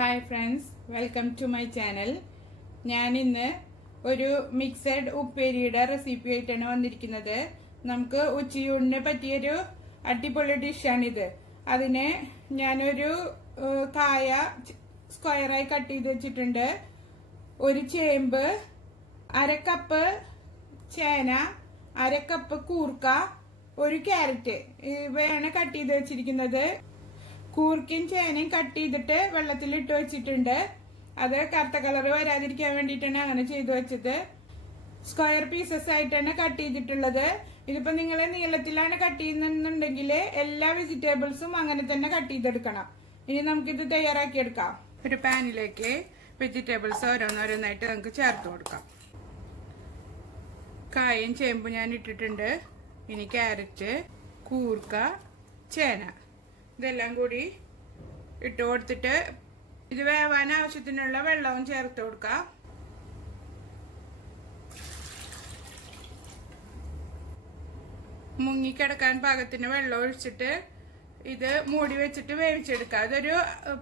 Hi friends, welcome to my channel. ഞാൻ ഇന്ന് ഒരു മിക്സഡ് ഉപ്പേരിയുടെ റെസിപ്പി ആയിട്ടാണ് വന്നിരിക്കുന്നത്. നമുക്ക് ഉച്ചയൂണിന് പറ്റിയൊരു അടിപൊളി ഡിഷാണിത്. അതിനെ ഞാനൊരു കായ സ്ക്വയറായി കട്ട് ചെയ്ത് വെച്ചിട്ടുണ്ട്. ഒരു ചേമ്പ്, അര കപ്പ് ചേന, അര കപ്പ് കൂർക്ക, ഒരു ക്യാരറ്റ് ഇവയാണ് കട്ട് ചെയ്ത് വെച്ചിരിക്കുന്നത്. കൂർക്കയും ചേനയും കട്ട് ചെയ്തിട്ട് വെള്ളത്തിൽ ഇട്ട് വെച്ചിട്ടുണ്ട്. അത് കറുത്ത കളർ വരാതിരിക്കാൻ വേണ്ടിയിട്ടാണ് അങ്ങനെ ചെയ്തു വെച്ചത്. സ്ക്വയർ പീസസ് ആയിട്ടാണ് കട്ട് ചെയ്തിട്ടുള്ളത്. ഇതിപ്പോ നിങ്ങൾ നീളത്തിലാണ് കട്ട് ചെയ്യുന്നുണ്ടെങ്കിൽ എല്ലാ വെജിറ്റബിൾസും അങ്ങനെ തന്നെ കട്ട് ചെയ്തെടുക്കണം. ഇനി നമുക്കിത് തയ്യാറാക്കിയെടുക്കാം. ഒരു പാനിലേക്ക് വെജിറ്റബിൾസ് ഓരോന്നോരോന്നായിട്ട് നമുക്ക് ചേർത്ത് കൊടുക്കാം. കായും ചേമ്പും ഞാൻ ഇട്ടിട്ടുണ്ട്. ഇനി ക്യാരറ്റ്, കൂർക്ക, ചേന ഇതെല്ലാം കൂടി ഇട്ട് കൊടുത്തിട്ട് ഇത് വേവാൻ ആവശ്യത്തിനുള്ള വെള്ളവും ചേർത്ത് കൊടുക്കാം. മുങ്ങിക്കിടക്കാൻ പാകത്തിന് വെള്ളം ഒഴിച്ചിട്ട് ഇത് മൂടി വെച്ചിട്ട് വേവിച്ചെടുക്കാം. അതൊരു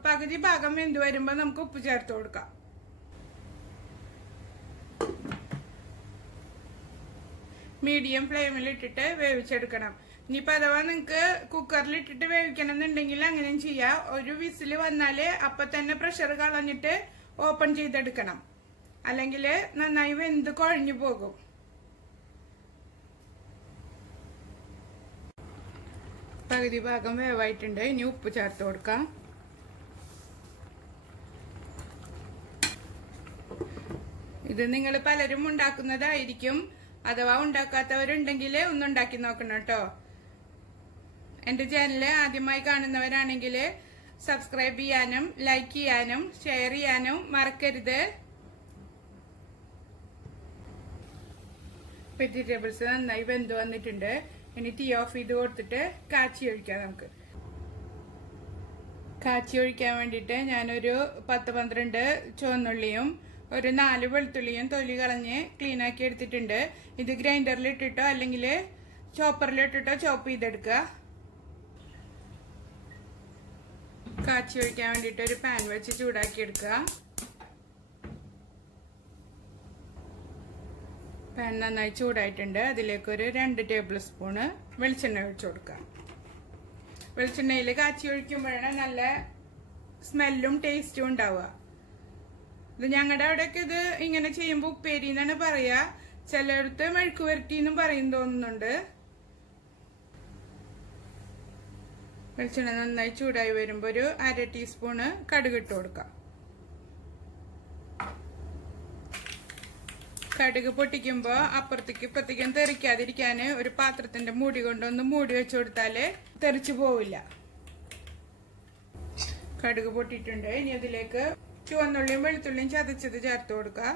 പകുതി ഭാഗം വെന്ത് വരുമ്പോ നമുക്ക് ഉപ്പ് ചേർത്ത് കൊടുക്കാം. മീഡിയം ഫ്ലെയിമിൽ ഇട്ടിട്ട് വേവിച്ചെടുക്കണം. ഇനിയിപ്പോ അഥവാ നിങ്ങക്ക് കുക്കറിൽ ഇട്ടിട്ട് വേവിക്കണം എന്നുണ്ടെങ്കിൽ അങ്ങനെയും ചെയ്യാം. ഒരു വിസില് വന്നാല് അപ്പൊ തന്നെ പ്രഷർ കളഞ്ഞിട്ട് ഓപ്പൺ ചെയ്തെടുക്കണം. അല്ലെങ്കിൽ നന്നായി വെന്ത് കുഴഞ്ഞു പോകും. പകുതി ഭാഗം വേവായിട്ടുണ്ട്. ഇനി ഉപ്പ് ചേർത്ത് കൊടുക്കാം. ഇത് നിങ്ങൾ പലരും ഉണ്ടാക്കുന്നതായിരിക്കും. അഥവാ ഉണ്ടാക്കാത്തവരുണ്ടെങ്കിൽ ഒന്നുണ്ടാക്കി നോക്കണം കേട്ടോ. എന്റെ ചാനല് ആദ്യമായി കാണുന്നവരാണെങ്കിൽ സബ്സ്ക്രൈബ് ചെയ്യാനും ലൈക്ക് ചെയ്യാനും ഷെയർ ചെയ്യാനും മറക്കരുത്. വെജിറ്റബിൾസ് നന്നായി വെന്ത് വന്നിട്ടുണ്ട്. ഇനി തീ ഓഫ് ചെയ്ത് കൊടുത്തിട്ട് കാച്ചി ഒഴിക്കാം. നമുക്ക് കാച്ചി ഒഴിക്കാൻ വേണ്ടിയിട്ട് ഞാനൊരു 10-12 ചുവന്നുള്ളിയും ഒരു 4 വെളുത്തുള്ളിയും തൊലി കളഞ്ഞ് ക്ലീൻ ആക്കി എടുത്തിട്ടുണ്ട്. ഇത് ഗ്രൈൻഡറിൽ ഇട്ടിട്ടോ അല്ലെങ്കിൽ ചോപ്പറിൽ ഇട്ടിട്ടോ ചോപ്പ് ചെയ്തെടുക്കുക. കാച്ചി ഒഴിക്കാൻ വേണ്ടിയിട്ട് ഒരു പാൻ വെച്ച് ചൂടാക്കി എടുക്കുക. പാൻ നന്നായി ചൂടായിട്ടുണ്ട്. അതിലേക്ക് ഒരു 2 ടേബിൾ സ്പൂണ് വെളിച്ചെണ്ണ ഒഴിച്ചു കൊടുക്കുക. വെളിച്ചെണ്ണയിൽ കാച്ചി ഒഴിക്കുമ്പോഴാണ് നല്ല സ്മെല്ലും ടേസ്റ്റും ഉണ്ടാവുക. ഇത് ഞങ്ങളുടെ അവിടെയൊക്കെ ഇത് ഇങ്ങനെ ചെയ്യുമ്പോ ഉപ്പേരി എന്നാണ് പറയാ. ചിലയിടത്ത് മെഴുക്ക് വരട്ടി എന്നും പറയും തോന്നുന്നുണ്ട്. വെളിച്ചെണ്ണ നന്നായി ചൂടായി വരുമ്പോ ഒരു 1/2 ടീസ്പൂണ് കടുക് ഇട്ട് കൊടുക്കാം. കടുക് പൊട്ടിക്കുമ്പോ അപ്പുറത്തേക്ക് ഇപ്പുറത്തേക്കും തെറിക്കാതിരിക്കാന് ഒരു പാത്രത്തിന്റെ മൂടി കൊണ്ടൊന്ന് മൂടി വെച്ചു കൊടുത്താല് തെറിച്ചു പോവില്ല. കടുക് പൊട്ടിയിട്ടുണ്ട്. ഇനി അതിലേക്ക് ചുവന്നുള്ളിയും വെളുത്തുള്ളിയും ചതച്ചത് ചേർത്ത് കൊടുക്കുക.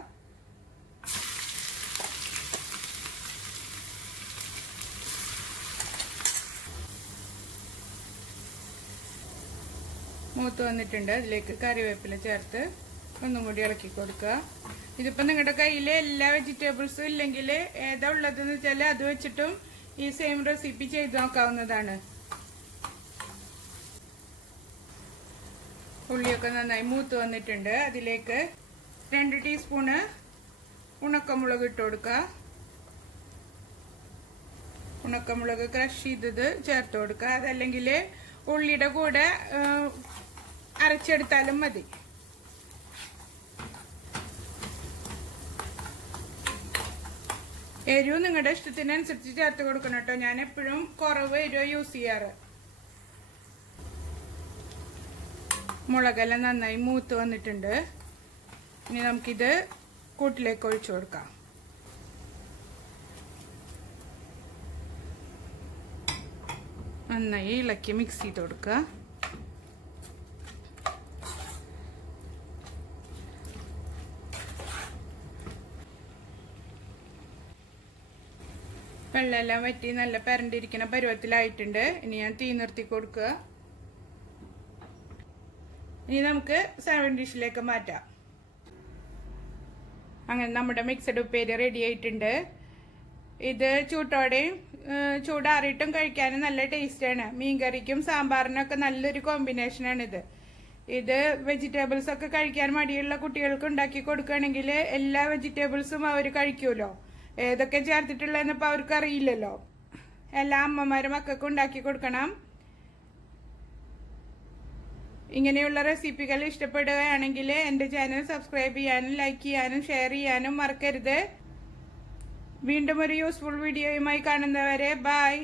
മൂത്ത് വന്നിട്ടുണ്ട്. അതിലേക്ക് കറിവേപ്പില ചേർത്ത് ഒന്നും കൂടി ഇളക്കി കൊടുക്കുക. ഇതിപ്പോ നിങ്ങളുടെ കയ്യില് എല്ലാ വെജിറ്റബിൾസും ഇല്ലെങ്കിൽ ഏതാ ഉള്ളതെന്ന് വെച്ചാൽ അത് വെച്ചിട്ടും ഈ സെയിം റെസിപ്പി ചെയ്ത് നോക്കാവുന്നതാണ്. ഉള്ളിയൊക്കെ നന്നായി മൂത്ത് വന്നിട്ടുണ്ട്. അതിലേക്ക് 2 ടീസ്പൂണ് ഉണക്കമുളക് ഇട്ട് കൊടുക്കുക. ഉണക്കമുളക് ക്രഷ് ചെയ്തത് ചേർത്ത് കൊടുക്കുക. അതല്ലെങ്കിൽ ഉള്ളിയുടെ കൂടെ അരച്ചെടുത്താലും മതി. എരിവ് നിങ്ങളുടെ ഇഷ്ടത്തിനനുസരിച്ച് ചേർത്ത് കൊടുക്കണം കേട്ടോ. ഞാൻ എപ്പോഴും കുറവ് എരിവ് യൂസ് ചെയ്യാറ്. മുളകെല്ലാം നന്നായി മൂത്ത് വന്നിട്ടുണ്ട്. ഇനി നമുക്കിത് കൂട്ടിലേക്ക് ഒഴിച്ചു കൊടുക്കാം. നന്നായി ഇളക്കി മിക്സ് ചെയ്ത് കൊടുക്കുക. വെള്ളമെല്ലാം വറ്റി നല്ല പരണ്ടിരിക്കുന്ന പരുവത്തിലായിട്ടുണ്ട്. ഇനി ഞാൻ തീ നിർത്തി കൊടുക്കുക. ഇനി നമുക്ക് സർവിംഗ് ഡിഷിലേക്ക് മാറ്റാം. അങ്ങനെ നമ്മുടെ മിക്സഡ് ഉപ്പേരി റെഡി ആയിട്ടുണ്ട്. ഇത് ചൂട്ടോടെയും ചൂടാറിയിട്ടും കഴിക്കാൻ നല്ല ടേസ്റ്റാണ്. മീൻകറിക്കും സാമ്പാറിനൊക്കെ നല്ലൊരു കോമ്പിനേഷനാണിത്. ഇത് വെജിറ്റബിൾസ് ഒക്കെ കഴിക്കാൻ മടിയുള്ള കുട്ടികൾക്ക് ഉണ്ടാക്കി കൊടുക്കുകയാണെങ്കിൽ എല്ലാ വെജിറ്റബിൾസും അവർ കഴിക്കുമല്ലോ. ഏതൊക്കെ ചേർത്തിട്ടുള്ളതെന്ന് ഇപ്പൊ അവർക്ക് അറിയില്ലല്ലോ. എല്ലാ അമ്മമാരും മക്കൾക്ക് ഉണ്ടാക്കി കൊടുക്കണം. ഇങ്ങനെയുള്ള റെസിപ്പികൾ ഇഷ്ടപ്പെടുകയാണെങ്കിൽ എന്റെ ചാനൽ സബ്സ്ക്രൈബ് ചെയ്യാനും ലൈക്ക് ചെയ്യാനും ഷെയർ ചെയ്യാനും മറക്കരുത്. വീണ്ടും ഒരു യൂസ്ഫുൾ വീഡിയോയുമായി കാണുന്നവരെ ബൈ.